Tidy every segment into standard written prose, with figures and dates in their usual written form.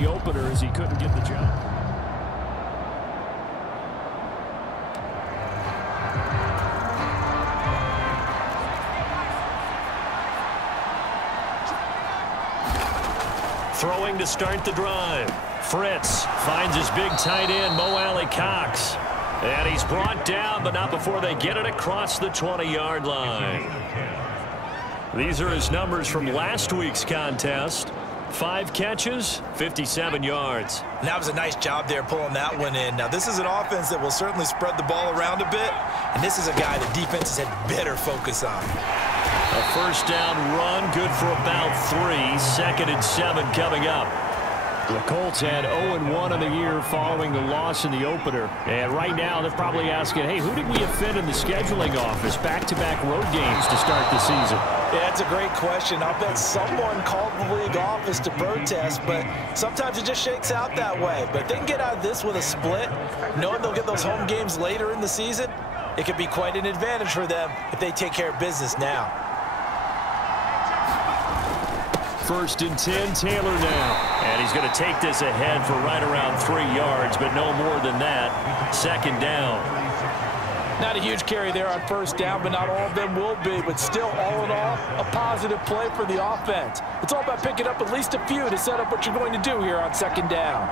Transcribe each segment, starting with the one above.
the opener as he couldn't get the job. Throwing to start the drive. Frix finds his big tight end, Mo Alley-Cox. And he's brought down, but not before they get it across the 20-yard line. These are his numbers from last week's contest. 5 catches, 57 yards. And that was a nice job there pulling that one in. Now, this is an offense that will certainly spread the ball around a bit. And this is a guy the defense has had better focus on. A first down run, good for about 3. Second and 7 coming up. The Colts had 0-1 in the year following the loss in the opener. And right now they're probably asking, hey, who did we offend in the scheduling office? Back-to-back road games to start the season. Yeah, that's a great question. I'll bet someone called the league office to protest, but sometimes it just shakes out that way. But if they can get out of this with a split, knowing they'll get those home games later in the season, it could be quite an advantage for them if they take care of business now. First and 10, Taylor now. And he's going to take this ahead for right around 3 yards, but no more than that. Second down. Not a huge carry there on first down, but not all of them will be. But still, all in all, a positive play for the offense. It's all about picking up at least a few to set up what you're going to do here on second down.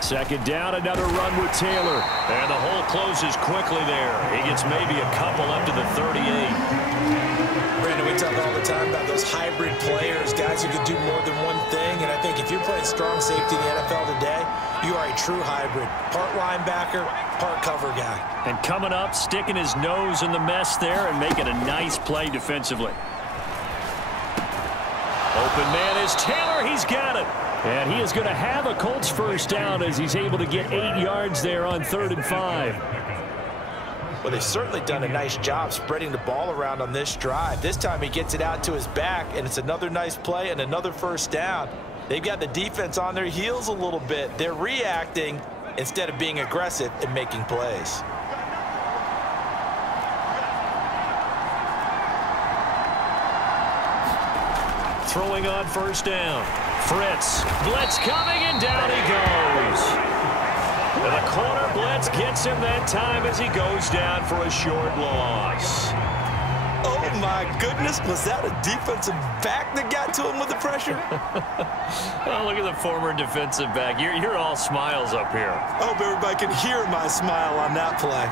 Second down, another run with Taylor. And the hole closes quickly there. He gets maybe a couple up to the 38. Brandon, we talk all the time about those hybrid players, guys who can do more than one thing. And I think if you're playing strong safety in the NFL today, you are a true hybrid. Part linebacker, part cover guy. And coming up, sticking his nose in the mess there and making a nice play defensively. Open man is Taylor. He's got it. And he is going to have a Colts first down as he's able to get 8 yards there on 3rd and 5. Well, they've certainly done a nice job spreading the ball around on this drive. This time he gets it out to his back, and it's another nice play and another first down. They've got the defense on their heels a little bit. They're reacting instead of being aggressive and making plays. Throwing on first down. Frix, blitz coming, and down he goes. And the corner blitz gets him that time as he goes down for a short loss. Oh, my goodness. Was that a defensive back that got to him with the pressure? Oh, look at the former defensive back. You're all smiles up here. I hope everybody can hear my smile on that play.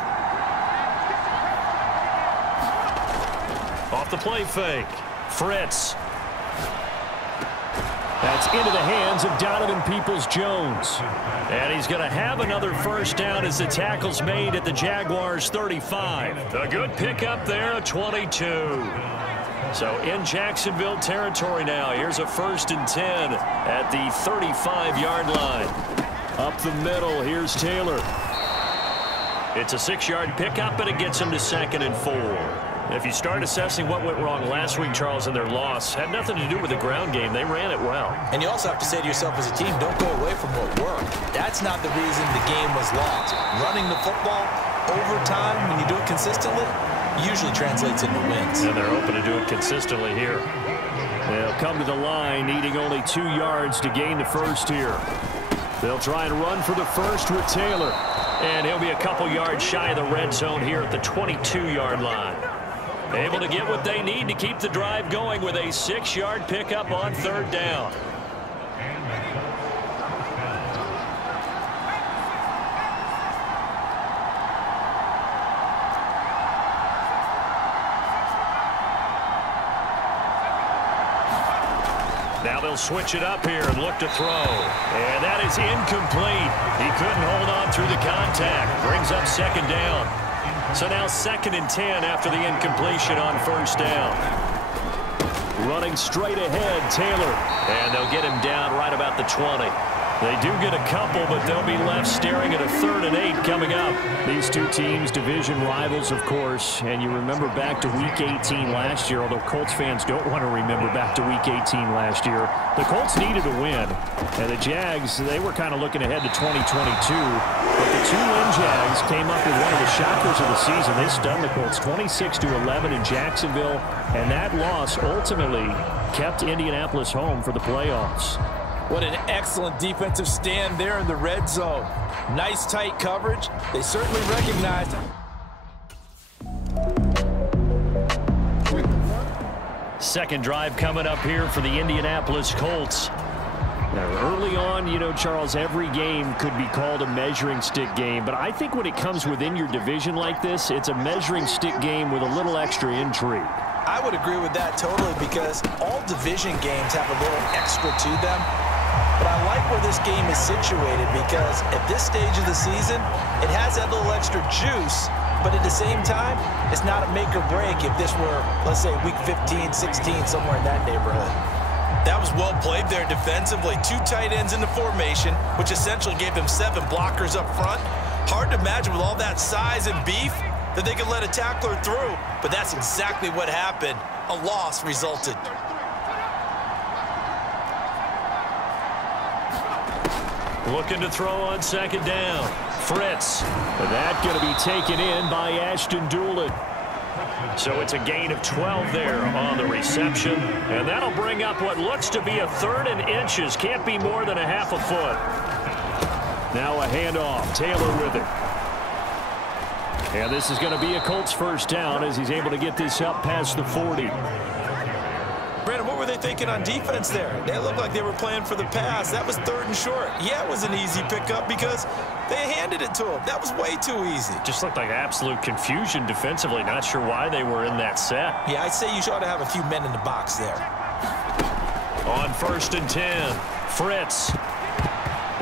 Off the play fake. Frix. That's into the hands of Donovan Peoples-Jones. And he's going to have another first down as the tackle's made at the Jaguars' 35. A good pickup there, a 22. So in Jacksonville territory now. Here's a first and 10 at the 35-yard line. Up the middle, here's Taylor. It's a 6-yard pickup, and it gets him to 2nd and 4. If you start assessing what went wrong last week, Charles, in their loss, had nothing to do with the ground game. They ran it well. And you also have to say to yourself as a team, don't go away from what worked. That's not the reason the game was lost. Running the football over time, when you do it consistently, usually translates into wins. And they're open to do it consistently here. They'll come to the line, needing only 2 yards to gain the first here. They'll try and run for the first with Taylor. And he'll be a couple yards shy of the red zone here at the 22-yard line. Able to get what they need to keep the drive going with a 6-yard pickup on 3rd down. Now they'll switch it up here and look to throw. And that is incomplete. He couldn't hold on through the contact. Brings up 2nd down. So now 2nd and 10 after the incompletion on first down. Running straight ahead, Taylor. And they'll get him down right about the 20. They do get a couple, but they'll be left staring at a 3rd and 8 coming up. These two teams, division rivals, of course, and you remember back to Week 18 last year, although Colts fans don't want to remember back to Week 18 last year. The Colts needed a win, and the Jags, they were kind of looking ahead to 2022, but the two-win Jags came up with one of the shockers of the season. They stunned the Colts 26-11 in Jacksonville, and that loss ultimately kept Indianapolis home for the playoffs. What an excellent defensive stand there in the red zone. Nice tight coverage. They certainly recognized it. Second drive coming up here for the Indianapolis Colts. Now, early on, you know, Charles, every game could be called a measuring stick game, but I think when it comes within your division like this, it's a measuring stick game with a little extra intrigue. I would agree with that totally, because all division games have a little extra to them. But I like where this game is situated, because at this stage of the season, it has that little extra juice, but at the same time, it's not a make or break if this were, let's say, week 15, 16, somewhere in that neighborhood. That was well played there defensively. 2 tight ends in the formation, which essentially gave them 7 blockers up front. Hard to imagine with all that size and beef that they could let a tackler through, but that's exactly what happened. A loss resulted. Looking to throw on second down. Frix. And that going to be taken in by Ashton Doolin. So it's a gain of 12 there on the reception. And that'll bring up what looks to be a 3rd and inches. Can't be more than a half a foot. Now a handoff. Taylor with it. And this is going to be a Colts first down as he's able to get this up past the 40. Brandon, what were they thinking on defense there? They looked like they were playing for the pass. That was 3rd and short. Yeah, it was an easy pickup because they handed it to him. That was way too easy. Just looked like absolute confusion defensively. Not sure why they were in that set. Yeah, I'd say you ought to have a few men in the box there. On 1st and 10, Frix.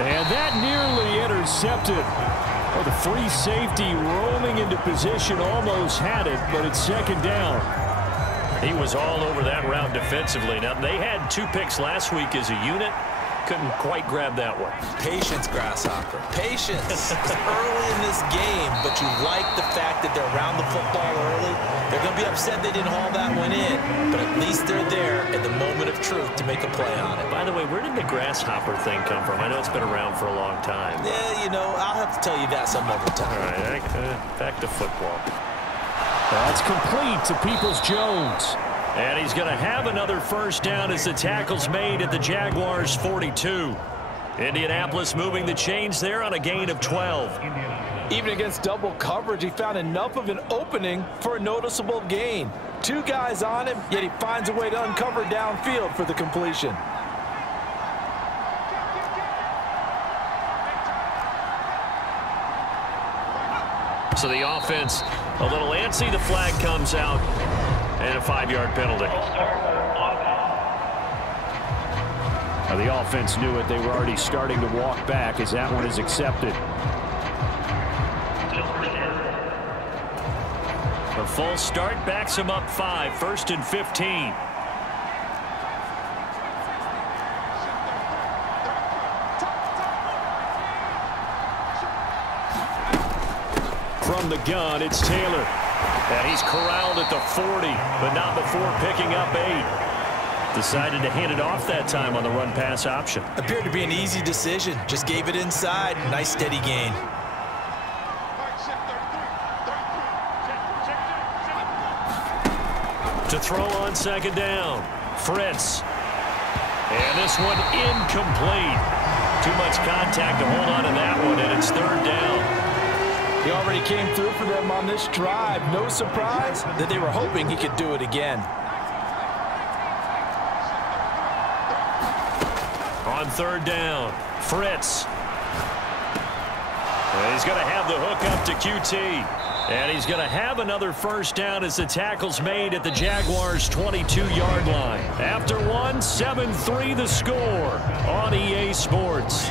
And that nearly intercepted. Oh, the free safety roaming into position almost had it, but it's second down. He was all over that route defensively. Now, they had 2 picks last week as a unit. Couldn't quite grab that one. Patience, Grasshopper. Patience. It's early in this game, but you like the fact that they're around the football early. They're going to be upset they didn't haul that one in, but at least they're there at the moment of truth to make a play on it. By the way, where did the Grasshopper thing come from? I know it's been around for a long time. Yeah, you know, I'll have to tell you that some other time. All right, back to football. That's complete to Peoples-Jones. And he's going to have another first down as the tackle's made at the Jaguars' 42. Indianapolis moving the chains there on a gain of 12. Even against double coverage, he found enough of an opening for a noticeable gain. 2 guys on him, yet he finds a way to uncover downfield for the completion. So the offense a little antsy. The flag comes out and a 5-yard penalty. Now the offense knew it. They were already starting to walk back as that one is accepted. A false start backs him up 5, 1st and 15. From the gun, it's Taylor. And he's corralled at the 40, but not before picking up 8. Decided to hand it off that time on the run-pass option. Appeared to be an easy decision. Just gave it inside. Nice steady gain. To throw on second down, Frix. And this one incomplete. Too much contact to hold on to that one, and it's 3rd down. He already came through for them on this drive. No surprise that they were hoping he could do it again. On 3rd down, Frix. And he's going to have the hook up to QT. And he's going to have another first down as the tackle's made at the Jaguars' 22-yard line. After one, 7-3 the score on EA Sports.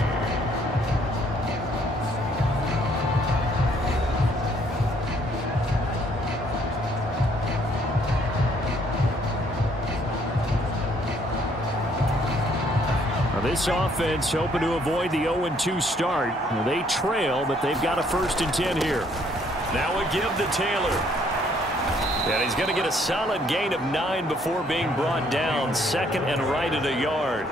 This offense hoping to avoid the 0-2 start. They trail, but they've got a 1st and 10 here. Now a give to Taylor. And he's going to get a solid gain of 9 before being brought down. 2nd and right at a yard.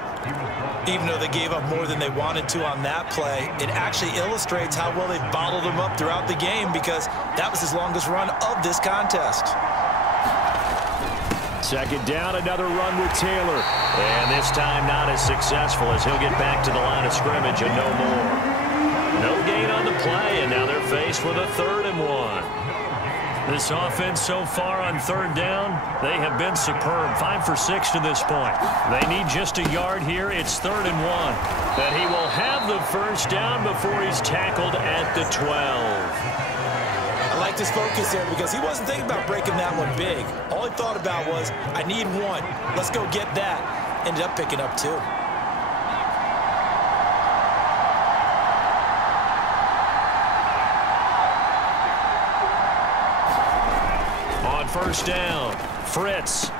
Even though they gave up more than they wanted to on that play, it actually illustrates how well they bottled them up throughout the game, because that was his longest run of this contest. 2nd down, another run with Taylor. And this time not as successful, as he'll get back to the line of scrimmage and no more. No gain on the play, and now they're faced with a 3rd and 1. This offense so far on 3rd down, they have been superb. 5 for 6 to this point. They need just a yard here. It's 3rd and 1. But he will have the 1st down before he's tackled at the 12. I like this focus there, because he wasn't thinking about breaking that one big. All he thought about was, I need 1. Let's go get that. Ended up picking up 2. On 1st down, Frix.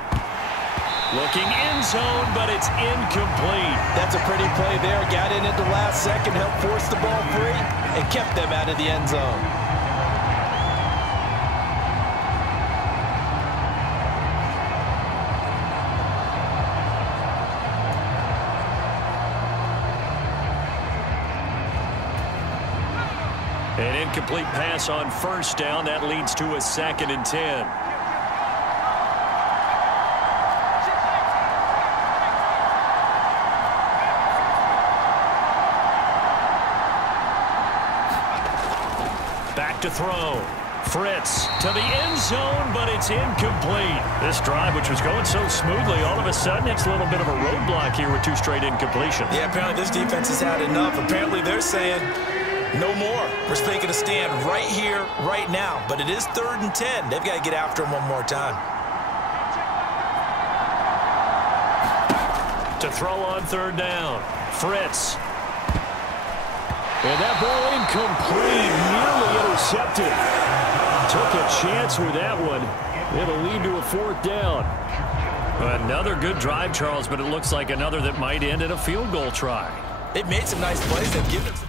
Looking end zone, but it's incomplete. That's a pretty play there. Got in at the last second, helped force the ball free, and kept them out of the end zone. An incomplete pass on 1st down. That leads to a 2nd and 10. Back to throw. Frix to the end zone, but it's incomplete. This drive, which was going so smoothly, all of a sudden it's a little bit of a roadblock here with 2 straight incompletions. Yeah, apparently this defense has had enough. Apparently they're saying, no more. We're making a stand right here, right now. But it is 3rd and 10. They've got to get after him one more time. To throw on 3rd down. Frix. And that ball incomplete. Nearly intercepted. Took a chance with that one. It'll lead to a 4th down. Another good drive, Charles, but it looks like another that might end in a field goal try. They've made some nice plays. They've given some.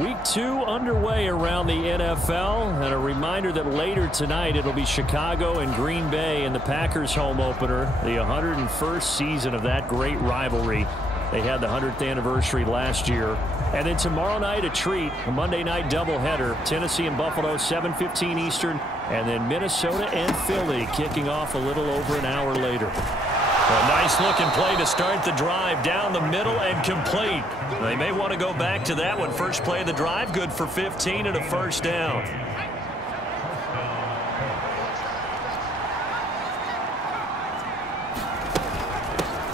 Week 2 underway around the NFL, and a reminder that later tonight it'll be Chicago and Green Bay in the Packers home opener, the 101st season of that great rivalry. They had the 100th anniversary last year. And then tomorrow night a treat, a Monday night doubleheader, Tennessee and Buffalo, 7:15 Eastern, and then Minnesota and Philly kicking off a little over an hour later. A nice looking play to start the drive down the middle and complete. They may want to go back to that one. First play of the drive, good for 15 and a 1st down.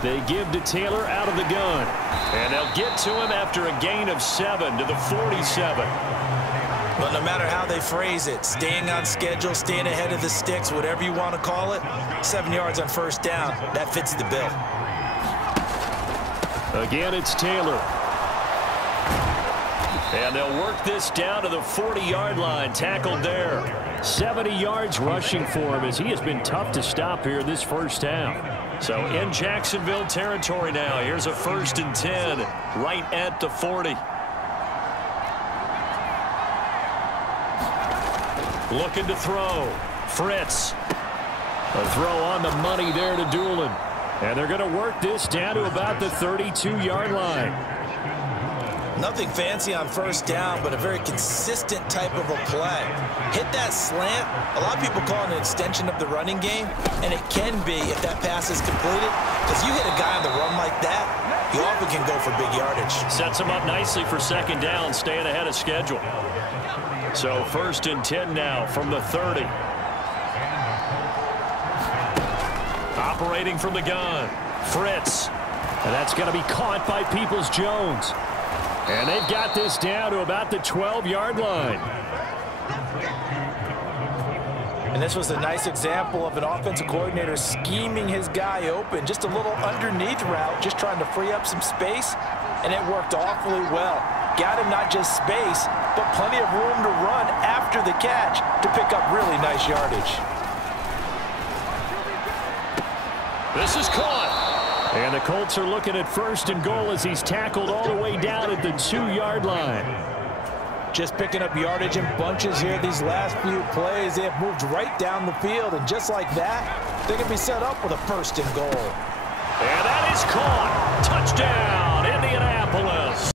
They give to Taylor out of the gun. And they'll get to him after a gain of 7 to the 47. But no matter how they phrase it, staying on schedule, staying ahead of the sticks, whatever you want to call it, 7 yards on 1st down, that fits the bill. Again, it's Taylor. And they'll work this down to the 40-yard line, tackled there. 70 yards rushing for him, as he has been tough to stop here this 1st down. So in Jacksonville territory now. Here's a 1st and 10 right at the 40. Looking to throw. Frix. A throw on the money there to Doolin. And they're going to work this down to about the 32-yard line. Nothing fancy on 1st down, but a very consistent type of a play. Hit that slant. A lot of people call it an extension of the running game, and it can be if that pass is completed, because you hit a guy on the run like that, you often can go for big yardage. Sets him up nicely for 2nd down, staying ahead of schedule. So 1st and 10 now from the 30. Operating from the gun, Frix. And that's going to be caught by Peoples-Jones. And they've got this down to about the 12-yard line. And this was a nice example of an offensive coordinator scheming his guy open. Just a little underneath route, just trying to free up some space, and it worked awfully well. got him not just space, but plenty of room to run after the catch to pick up really nice yardage. This is caught. And the Colts are looking at 1st and goal as he's tackled all the way down at the 2-yard line. Just picking up yardage in bunches here these last few plays. They have moved right down the field, and just like that, they can be set up with a 1st and goal. And that is caught. Touchdown.